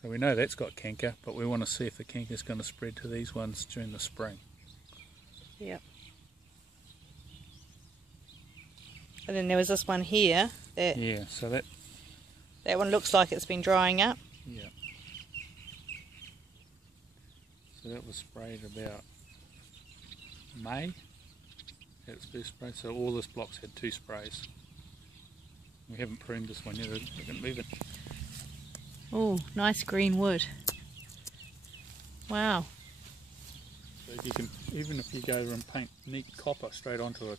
So we know that's got canker, but we want to see if the canker is going to spread to these ones during the spring. Yep. And then there was this one here. Yeah, so that one looks like it's been drying up. Yeah. So that was sprayed about May. That was first spray. So all this block's had 2 sprays. We haven't pruned this one yet. We can move it. Oh, nice green wood. Wow. So you can, even if you go and paint neat copper straight onto it,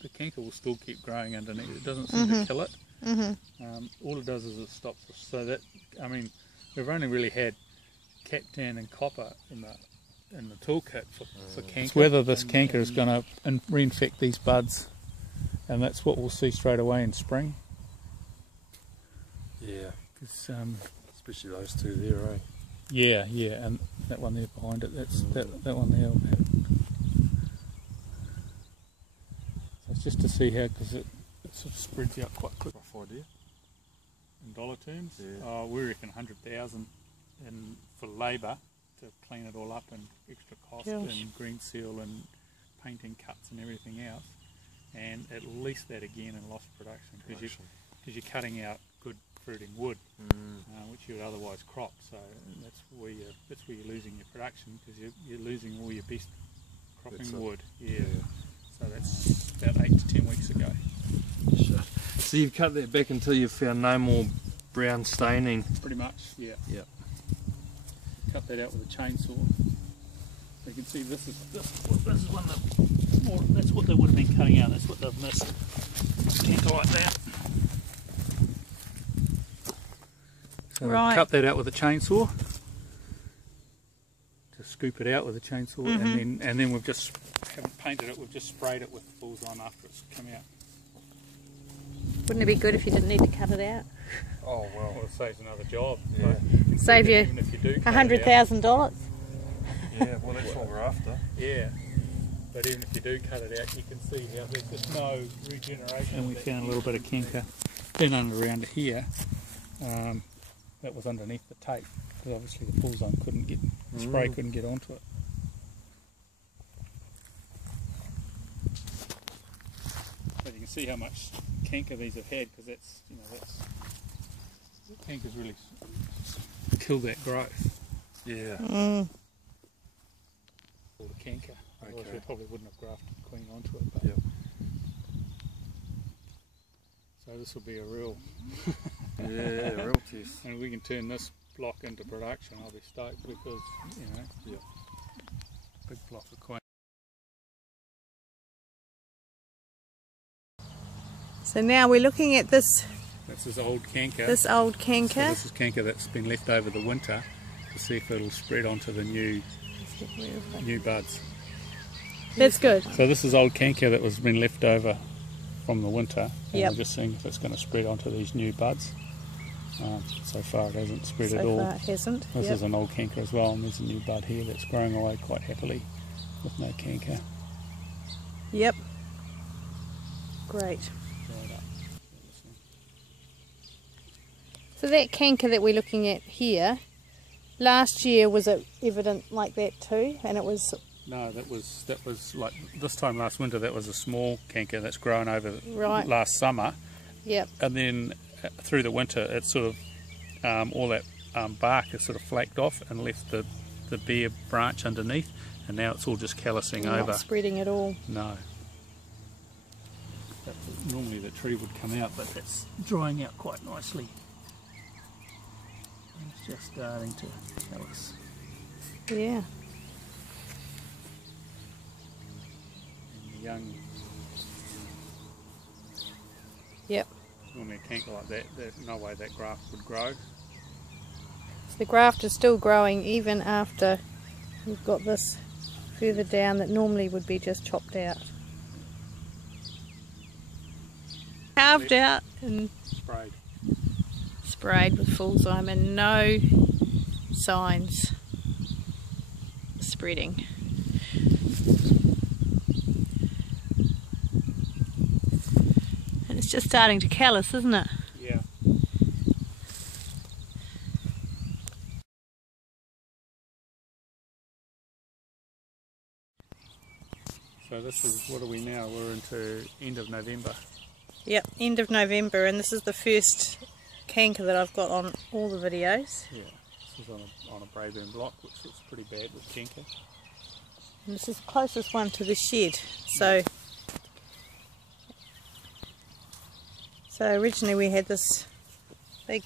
the canker will still keep growing underneath. It doesn't seem to kill it. All it does is it stops us. So that, I mean, we've only really had Captan and copper in the toolkit for canker. It's whether this canker is going to reinfect these buds, and that's what we'll see straight away in spring. Yeah. Because especially those 2 there, eh? yeah, and that one there behind it. That's that one there. So it's just to see how, because it sort of spreads out quite quick. Rough idea. In dollar terms, yeah. We reckon 100,000 for labour to clean it all up, and extra cost and green seal and painting cuts and everything else, and at least that again in lost production, because you're cutting out good fruiting wood, which you would otherwise crop. So that's where you're losing your production, because you're losing all your best cropping wood. Yeah. So that's about 8 to 10 weeks ago. Sure. So you've cut that back until you've found no more brown staining. Pretty much, yeah. Yeah. Cut that out with a chainsaw. So you can see this is one that, that's what they would have been cutting out. That's what they've missed. Canker like that. So right. Cut that out with a chainsaw. Just scoop it out with a chainsaw, and then we've just haven't painted it. We've just sprayed it with Fulzyme after it's come out. Wouldn't it be good if you didn't need to cut it out? Oh well. Well, it saves another job. Yeah. Save you $100,000. Yeah, well that's what we're after. Yeah. But even if you do cut it out, you can see how there's just no regeneration. And we found a little bit of canker then around here. That was underneath the tape, because obviously the Fulzyme couldn't get, the spray couldn't get onto it. But you can see how much canker these have had, because that's, canker's really killed that growth. Yeah. All the canker. Otherwise we probably wouldn't have grafted queen onto it. But so this will be a real real test. And we can turn this block into production. I'll be stoked, because big block of queen. So now we're looking at this. This is old canker. This old canker. So this is canker that's been left over the winter, to see if it'll spread onto the new buds. That's good. So this is old canker that was been left over from the winter, and Yep. we're just seeing if it's going to spread onto these new buds. So far it hasn't spread at all. So far it hasn't. This is an old canker as well, and there's a new bud here that's growing away quite happily with no canker. Yep. Great. So that canker that we're looking at here, last year was it evident like that too? And it was... No, that was like this time last winter. That was a small canker that's grown over last summer. Yep. And then through the winter, it's sort of all that bark has sort of flaked off and left the bare branch underneath, and now it's all just callousing over. Not spreading at all. No. Normally the tree would come out, but that's drying out quite nicely. It's just starting to callus. Yeah. Young. Yep. Normally a canker like that, there's no way that graft would grow. So the graft is still growing even after we've got this further down that normally would be just chopped out. Carved out and sprayed with Fulzyme, and no signs of spreading. It's just starting to callus, isn't it? Yeah. So this is, what are we now? We're into end of November. Yep, end of November, and this is the first canker that I've got on all the videos. Yeah, this is on a Biomin block, which looks pretty bad with canker. And this is the closest one to the shed. So originally we had this big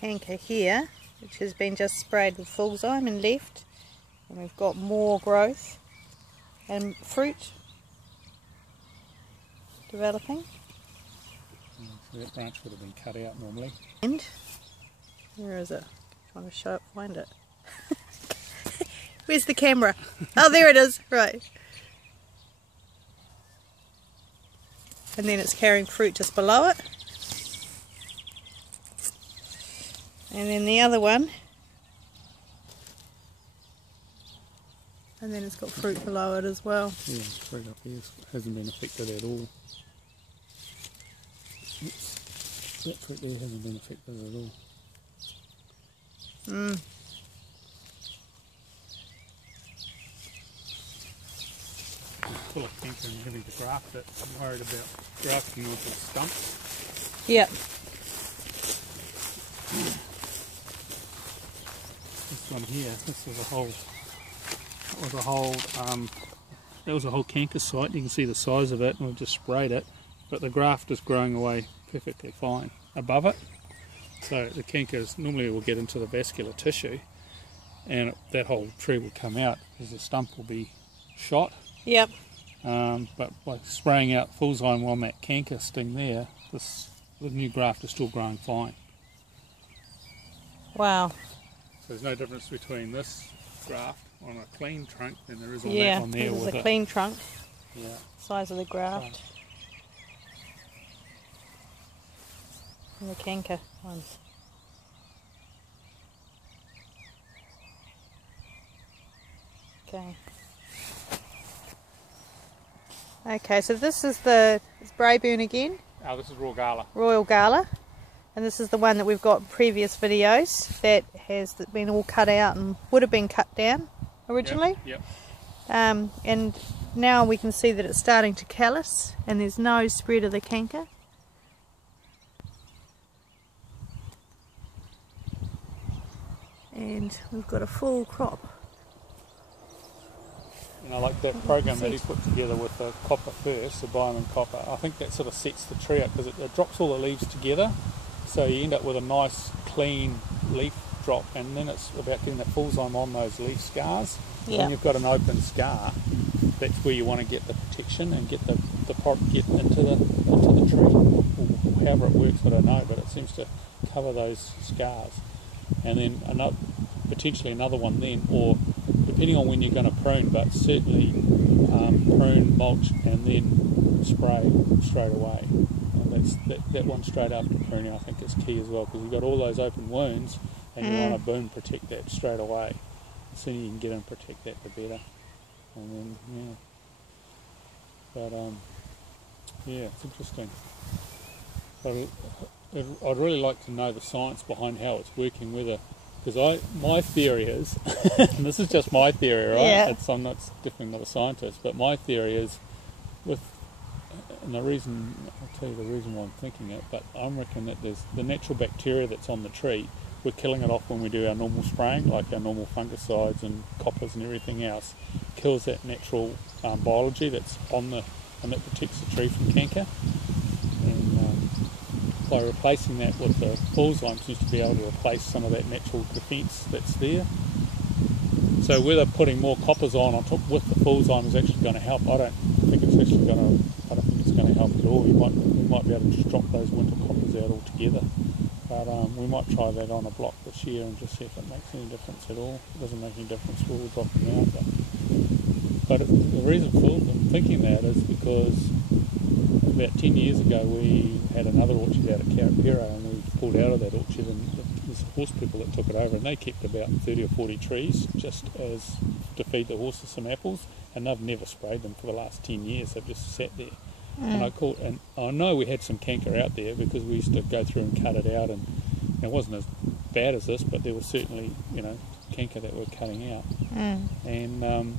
canker here, which has been just sprayed with Fulzyme and left. And we've got more growth and fruit developing. So that branch would have been cut out normally. And where is it? Trying to find it. Where's the camera? Oh, there it is. Right. And then it's carrying fruit just below it. And then the other one. And then it's got fruit below it as well. Yeah, fruit up here hasn't been affected at all. Oops. That fruit there hasn't been affected at all. Full of canker and having to graft it. I'm worried about grafting onto the stump. Yep. This one here, this was a whole canker site. You can see the size of it, and we've just sprayed it, but the graft is growing away perfectly fine above it. So the cankers normally will get into the vascular tissue, and that whole tree will come out because the stump will be shot. Yep. But by spraying out Fulzyme on that canker sting there, the new graft is still growing fine. Wow. So there's no difference between this graft on a clean trunk than there is on that one there. Yeah, this with is a clean trunk. Yeah. Size of the graft. And the canker ones. Okay. Okay, so this is the Biomin again. Oh, this is Royal Gala. Royal Gala. And this is the one that we've got in previous videos that has been all cut out and would have been cut down originally. Yep. And now we can see that it's starting to callus and there's no spread of the canker. And we've got a full crop. And I like that program that he put together with the copper first, the Biomin Copper. I think that sort of sets the tree up because it drops all the leaves together. So you end up with a nice clean leaf drop, and then it's about getting that Fulzyme on those leaf scars. Yeah. When you've got an open scar, that's where you want to get the protection and get the pot get into the tree. Or however it works, I don't know, but it seems to cover those scars. And then potentially another one then, or depending on when you're going to prune, but certainly prune, mulch, and then spray straight away. That one straight after pruning I think is key as well, because you've got all those open wounds and you want to boom protect that straight away. The sooner you can get in and protect that, the better. And then yeah, it's interesting. But I'd really like to know the science behind how it's working, because my theory is, and this is just my theory, right? Yeah. I'm definitely not a scientist, but my theory is and I'll tell you the reason why I'm thinking it, but I reckon that there's the natural bacteria that's on the tree, we're killing it off when we do our normal spraying, like our normal fungicides and coppers and everything else, kills that natural biology that's on and that protects the tree from canker. And by replacing that with the Fulzyme seems to be able to replace some of that natural defence that's there. So whether putting more coppers on top with the Fulzyme is actually going to help, I don't think it's going to help at all. We might be able to just drop those winter coppers out altogether. But we might try that on a block this year and just see if it makes any difference at all. If it doesn't make any difference, we'll drop them out. But the reason for them thinking that is because about 10 years ago we had another orchard out at Carapero, and we pulled out of that orchard, and there's horse people that took it over, and they kept about 30 or 40 trees just as to feed the horses some apples, and they've never sprayed them for the last 10 years. They've just sat there. And I know we had some canker out there because we used to go through and cut it out, and it wasn't as bad as this, but there was certainly canker that we're cutting out. And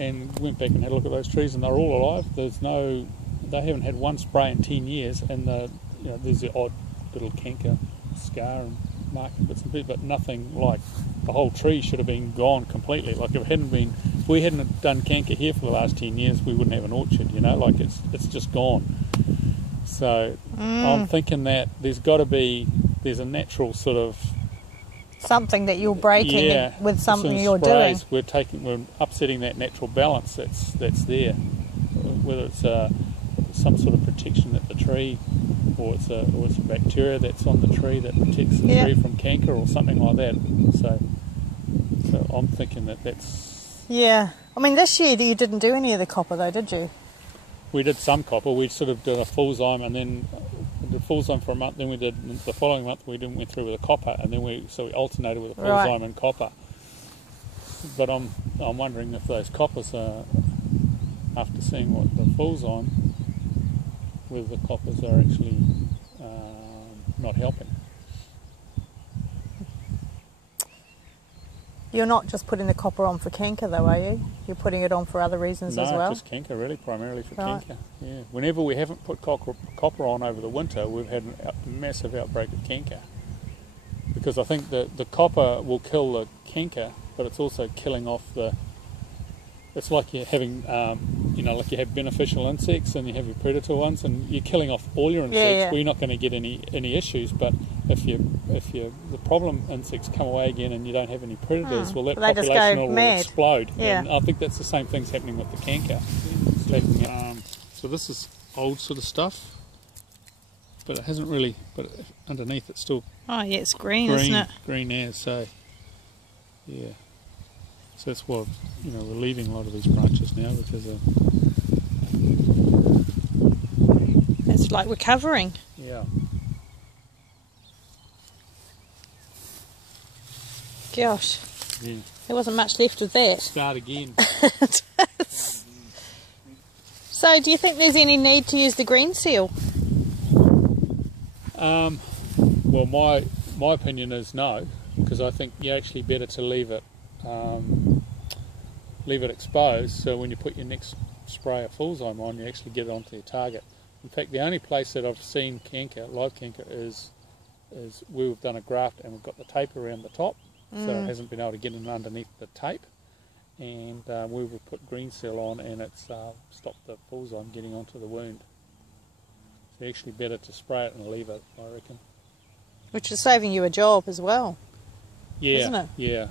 and went back and had a look at those trees, and they're all alive. They haven't had one spray in 10 years, and there's the odd little canker scar and mark and bits and pieces, but nothing like the whole tree should have been gone completely. Like if we hadn't done canker here for the last 10 years, we wouldn't have an orchard, like it's just gone. So I'm thinking that there's a natural sort of something that you're breaking with something you're doing. We're upsetting that natural balance that's there, whether it's some sort of protection at the tree, or it's a bacteria that's on the tree that protects the tree from canker or something like that. So I'm thinking that's... Yeah. I mean, this year you didn't do any of the copper though, did you? We did some copper. We sort of did a Fulzyme, and then we did Fulzyme for a month, then we did the following month we went through with a copper, and then we alternated with a Fulzyme and copper. But I'm wondering if those coppers are, after seeing what the Fulzyme, whether the coppers are actually not helping. You're not just putting the copper on for canker though, are you? You're putting it on for other reasons as well? No, just canker really, primarily for canker. Yeah. Whenever we haven't put copper on over the winter, we've had a massive outbreak of canker. Because I think that the copper will kill the canker, but it's also killing off the... It's like you're having, like you have beneficial insects and you have your predator ones, and you're killing off all your insects. Well, you're not going to get any issues. But if the problem insects come away again and you don't have any predators, well, that population will explode. Yeah. And I think that's the same thing's happening with the canker. So this is old sort of stuff, but it hasn't really. But underneath it's still. Oh yeah, it's green, isn't it? Green as so. Yeah. So that's why, we're leaving a lot of these branches now, because it's like recovering. Yeah. Gosh. Yeah. There wasn't much left of that. Start again. So do you think there's any need to use the green seal? Well, my opinion is no, because I think you're actually better to leave it exposed, so when you put your next spray of Fulzyme on, you actually get it onto your target. In fact, the only place that I've seen live canker is where we've done a graft and we've got the tape around the top, so it hasn't been able to get in underneath the tape, and where we've put green seal on and it's stopped the Fulzyme getting onto the wound. So actually better to spray it and leave it, I reckon. Which is saving you a job as well, yeah, isn't it? Yeah.